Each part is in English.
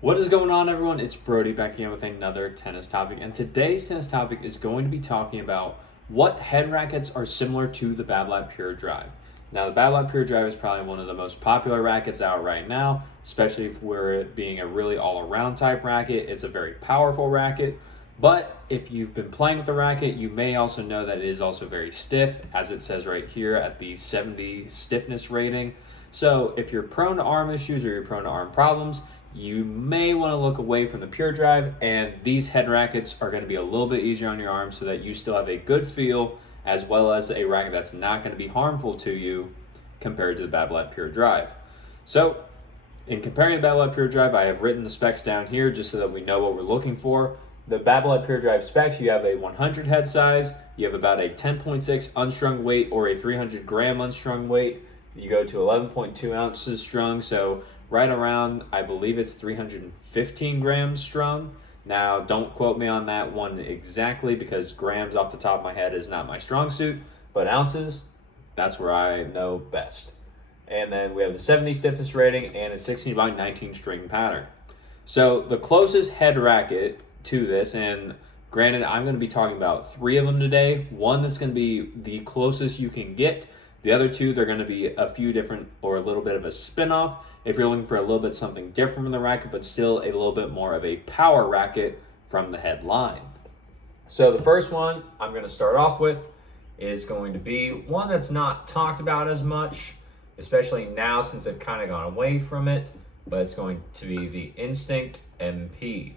What is going on, everyone? It's Brody back again with another tennis topic, and today's tennis topic is going to be talking about what head rackets are similar to the Babolat Pure Drive. Now, the Babolat Pure Drive is probably one of the most popular rackets out right now, especially if we're being a really all-around type racket. It's a very powerful racket, but if you've been playing with the racket, you may also know that it is also very stiff, as it says right here at the 70 stiffness rating. So if you're prone to arm issues or you're prone to arm problems, you may want to look away from the Pure Drive, and these head rackets are going to be a little bit easier on your arms so that you still have a good feel, as well as a racket that's not going to be harmful to you compared to the Babolat Pure Drive. So in comparing the Babolat Pure Drive, I have written the specs down here just so that we know what we're looking for. The Babolat Pure Drive specs, you have a 100 head size, you have about a 10.6 unstrung weight or a 300 gram unstrung weight. You go to 11.2 ounces strung, so right around, I believe it's 315 grams strung. Now, don't quote me on that one exactly because grams off the top of my head is not my strong suit, but ounces, that's where I know best. And then we have the 70 stiffness rating and a 16 by 19 string pattern. So the closest head racket to this, and granted, I'm going to be talking about 3 of them today. One that's going to be the closest you can get. The other 2, they're going to be a few different or a little bit of a spin-off if you're looking for a little bit something different from the racket, but still a little bit more of a power racket from the head line. So the first one I'm going to start off with is going to be one that's not talked about as much, especially now since I've kind of gone away from it, but it's going to be the Instinct MP.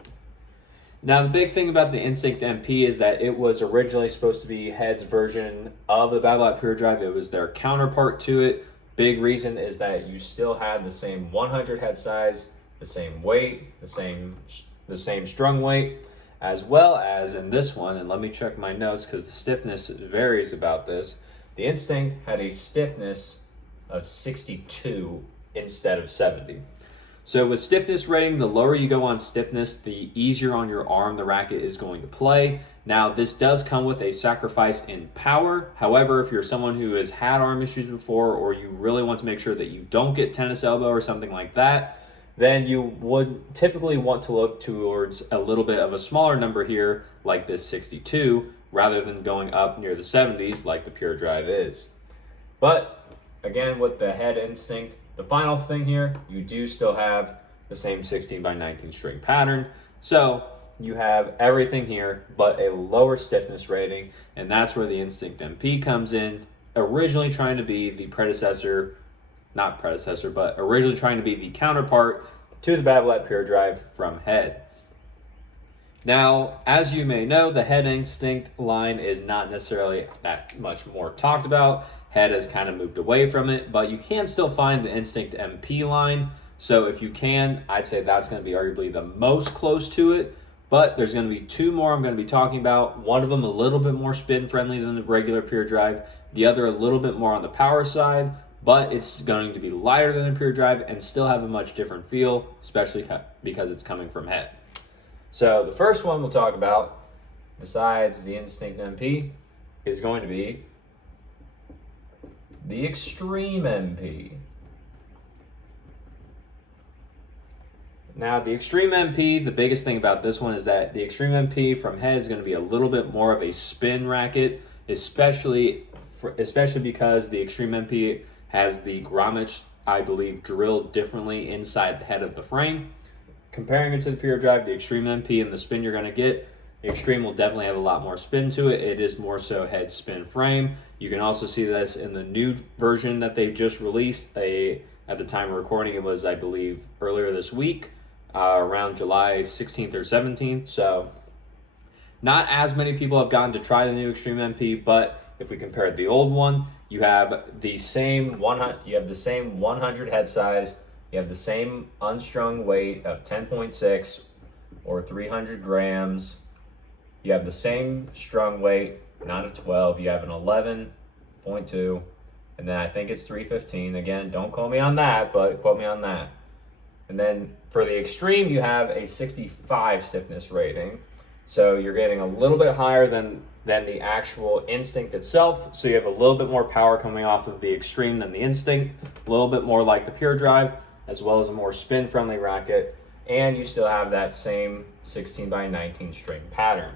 Now, the big thing about the Instinct MP is that it was originally supposed to be Head's version of the Babolat Pure Drive. It was their counterpart to it. Big reason is that you still had the same 100 head size, the same weight, the same strung weight, as well as in this one, and let me check my notes because the stiffness varies about this. The Instinct had a stiffness of 62 instead of 70. So with stiffness rating, the lower you go on stiffness, the easier on your arm the racket is going to play. Now, this does come with a sacrifice in power. However, if you're someone who has had arm issues before, or you really want to make sure that you don't get tennis elbow or something like that, then you would typically want to look towards a little bit of a smaller number here, like this 62, rather than going up near the 70s like the Pure Drive is. But again, with the Head Instinct, the final thing here, you do still have the same 16 by 19 string pattern. So you have everything here but a lower stiffness rating, and that's where the Instinct MP comes in, originally trying to be the originally trying to be the counterpart to the Babolat Pure Drive from Head. Now, as you may know, the Head Instinct line is not necessarily that much more talked about. Head has kind of moved away from it, but you can still find the Instinct MP line. So if you can, I'd say that's going to be arguably the most close to it. But there's going to be 2 more I'm going to be talking about. One of them a little bit more spin friendly than the regular Pure Drive. The other a little bit more on the power side, but it's going to be lighter than the Pure Drive and still have a much different feel, especially because it's coming from Head. So the first one we'll talk about, besides the Instinct MP, is going to be the Extreme MP. Now, the Extreme MP, the biggest thing about this one is that the Extreme MP from Head is going to be a little bit more of a spin racket, especially because the Extreme MP has the grommets, I believe, drilled differently inside the head of the frame. Comparing it to the Pure Drive, the Extreme MP and the spin you're going to get, the Extreme will definitely have a lot more spin to it. It is more so head spin frame. You can also see this in the new version that they've just released. At the time of recording, it was, I believe, earlier this week, around July 16th or 17th. So not as many people have gotten to try the new Extreme MP, but if we compare the old one, you have the same 100 head size, you have the same unstrung weight of 10.6 or 300 grams. You have the same strung weight, not a 12. You have an 11.2, and then I think it's 315. Again, don't quote me on that, but quote me on that. And then for the Extreme, you have a 65 stiffness rating. So you're getting a little bit higher than the actual Instinct itself. So you have a little bit more power coming off of the Extreme than the Instinct, a little bit more like the Pure Drive, as well as a more spin-friendly racket. and you still have that same 16 by 19 string pattern.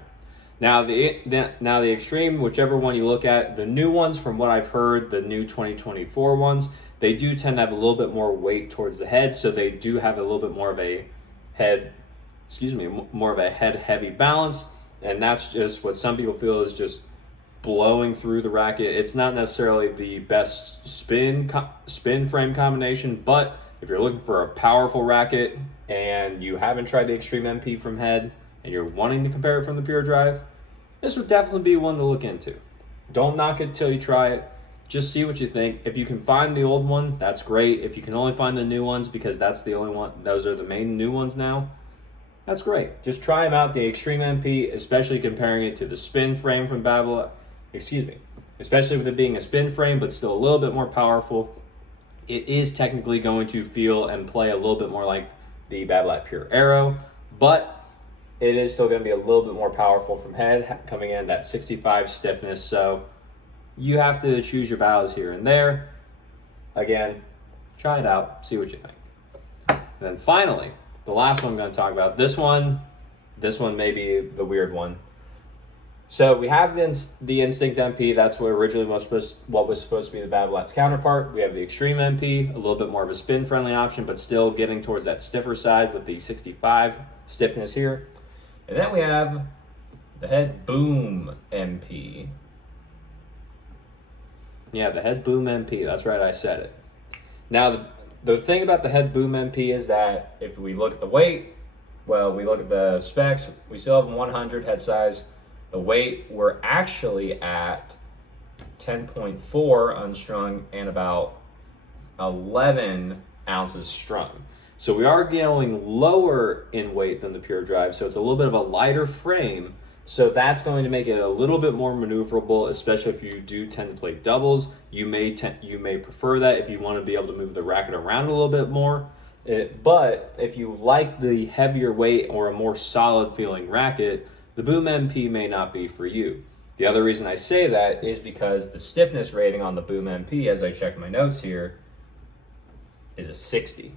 Now the extreme, whichever one you look at, the new ones from what I've heard, the new 2024 ones, they do tend to have a little bit more weight towards the head, so they do have a little bit more of a more of a head heavy balance, and that's just what some people feel is just blowing through the racket. It's not necessarily the best spin frame combination, but if you're looking for a powerful racket and you haven't tried the Extreme MP from Head and you're wanting to compare it from the Pure Drive, this would definitely be one to look into. Don't knock it till you try it. Just see what you think. If you can find the old one, that's great. If you can only find the new ones because that's the only one, those are the main new ones now, that's great. Just try them out, the Extreme MP, especially comparing it to the spin frame from Babolat. Especially with it being a spin frame, but still a little bit more powerful. It is technically going to feel and play a little bit more like the Babolat Pure Aero, but it is still going to be a little bit more powerful from Head, coming in that 65 stiffness. So you have to choose your battles here and there. Again, try it out, see what you think. And then finally, the last one I'm going to talk about, this one may be the weird one. So we have the Instinct MP. That's what originally was supposed to be the Babolat's counterpart. We have the Extreme MP, a little bit more of a spin-friendly option, but still getting towards that stiffer side with the 65 stiffness here. And then we have the Head Boom MP. Yeah, the Head Boom MP. That's right, I said it. Now, the thing about the Head Boom MP is that if we look at the weight, well, we look at the specs, we still have 100 head size. The weight, we're actually at 10.4 unstrung and about 11 ounces strung. So we are going lower in weight than the Pure Drive, so it's a little bit of a lighter frame. So that's going to make it a little bit more maneuverable, especially if you do tend to play doubles. You may prefer that if you want to be able to move the racket around a little bit more. But if you like the heavier weight or a more solid feeling racket, the Boom MP may not be for you. The other reason I say that is because the stiffness rating on the Boom MP, as I check my notes here, is a 60.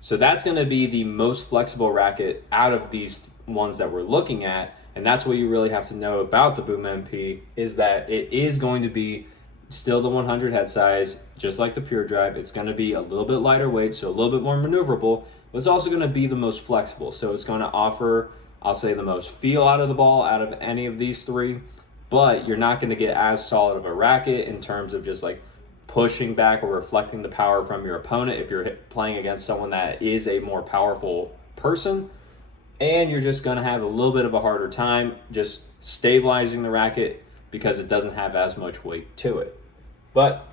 So that's going to be the most flexible racket out of these ones that we're looking at, and that's what you really have to know about the Boom MP, is that it is going to be still the 100 head size, just like the Pure Drive. It's going to be a little bit lighter weight, so a little bit more maneuverable, but it's also going to be the most flexible. So it's going to offer, I'll say, the most feel out of the ball out of any of these three, but you're not going to get as solid of a racket in terms of just like pushing back or reflecting the power from your opponent if you're playing against someone that is a more powerful person. And you're just going to have a little bit of a harder time just stabilizing the racket because it doesn't have as much weight to it. But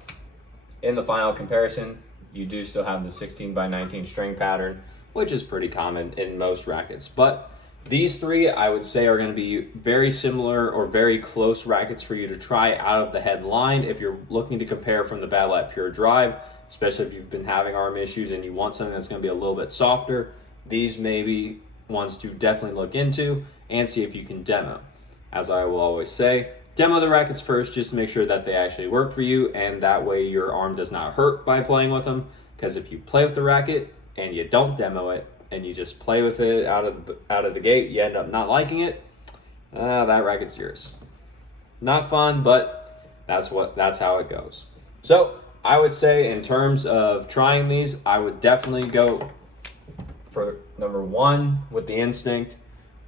in the final comparison, you do still have the 16 by 19 string pattern, which is pretty common in most rackets. But these three, I would say, are going to be very similar or very close rackets for you to try out of the Head line if you're looking to compare from the Babolat Pure Drive, especially if you've been having arm issues and you want something that's going to be a little bit softer. These may be ones to definitely look into and see if you can demo. As I will always say, demo the rackets first just to make sure that they actually work for you, and that way your arm does not hurt by playing with them. Because if you play with the racket and you don't demo it and you just play with it out of the gate, you end up not liking it, that racket's yours. Not fun, but that's how it goes. So I would say in terms of trying these, I would definitely go for number 1 with the Instinct,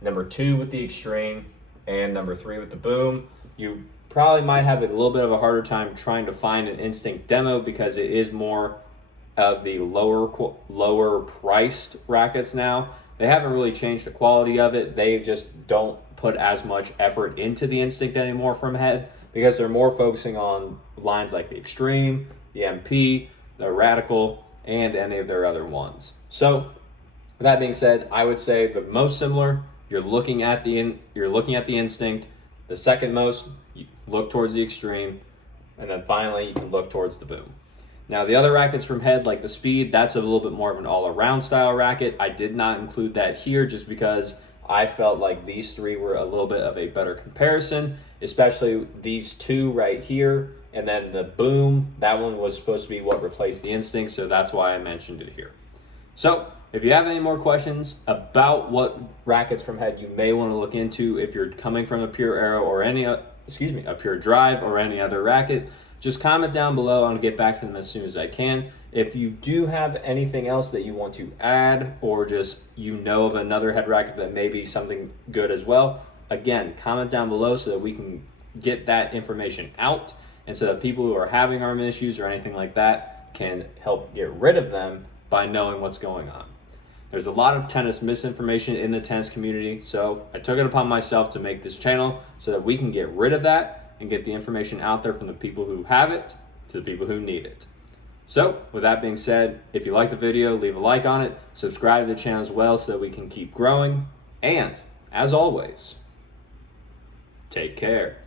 number 2 with the Extreme, and number 3 with the Boom. You probably might have a little bit of a harder time trying to find an Instinct demo because it is more of the lower priced rackets now. They haven't really changed the quality of it. They just don't put as much effort into the Instinct anymore from Head because they're more focusing on lines like the Extreme, the MP, the Radical, and any of their other ones. So with that being said, I would say the most similar, you're looking at the Instinct. The second most, you look towards the Extreme, and then finally you can look towards the Boom. Now the other rackets from Head, like the Speed, that's a little bit more of an all-around style racket. I did not include that here just because I felt like these three were a little bit of a better comparison, especially these two right here. And then the Boom, that one was supposed to be what replaced the Instinct, so that's why I mentioned it here. So if you have any more questions about what rackets from Head you may want to look into, if you're coming from a Pure Arrow or a Pure Drive or any other racket, just comment down below. I'll get back to them as soon as I can. If you do have anything else that you want to add, or just of another head racket that may be something good as well, again, comment down below so that we can get that information out, and so that people who are having arm issues or anything like that can help get rid of them by knowing what's going on. There's a lot of tennis misinformation in the tennis community, so I took it upon myself to make this channel so that we can get rid of that and get the information out there from the people who have it to the people who need it. So with that being said, if you like the video, leave a like on it, subscribe to the channel as well so that we can keep growing, and as always, take care.